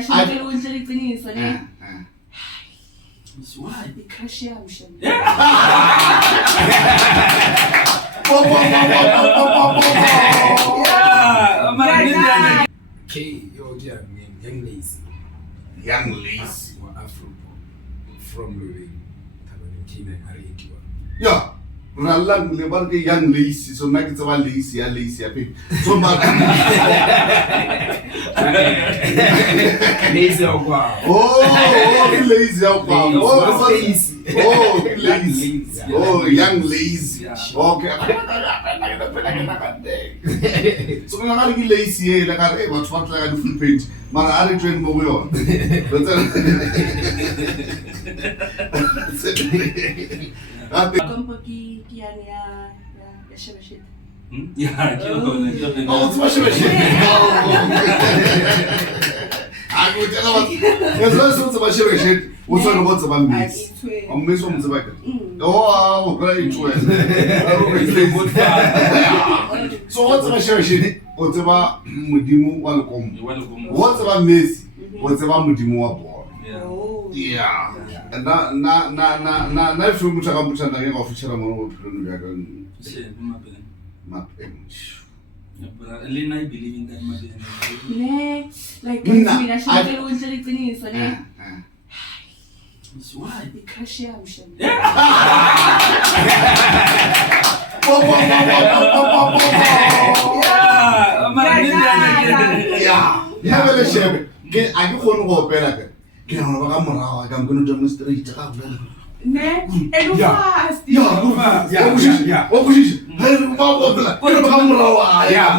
Shebeshkt untshela iqiniso ne. Why? I-crush yami Shebeshkt. Yeah, K, yo, yeah, young lazy. Young lazy. Or Afro from Louis. Kina Arikiwa. Yeah. Ralang le ba ke young lazy so nna ke tsaba lazy ya pe. So ma Lazy or wow. Oh, ke lazy ya kwa. Oh, lazy. Oh, ke lazy. Lazy. Oh, young lazy. Yeah. Okay. So ke ngaka ke lazy e la ka re batho ba tla ka di full page. Mara a re train mo go yona. Kompo ki yani ya Shebeshkt. yeah, Oh, it's my Shebeshkt. I go tell you. As well as my Shebeshkt. What's on what's about me? I'm miss from the back. Oh, great choice. So what's my Shebeshkt? What's about Mudimu welcome? What's about Miss? What's about Mudimu aboard? Yeah. Na if you mucha kampucha na ke official mo go phelo ya ka mapeng. Lena, I believe in that. Ne, like mina Shebeshkt untshela iqiniso ne. Why? I-crush yami Shebeshkt. Yeah. Never shebe. Ke a ke khone go opela ke. Ke na ba ka morawa ka mkono demonstrate ka bolela. Ne, eno fast. Yeah. Okushisha. Hey, ba opela. Ke ka morawa. Yeah.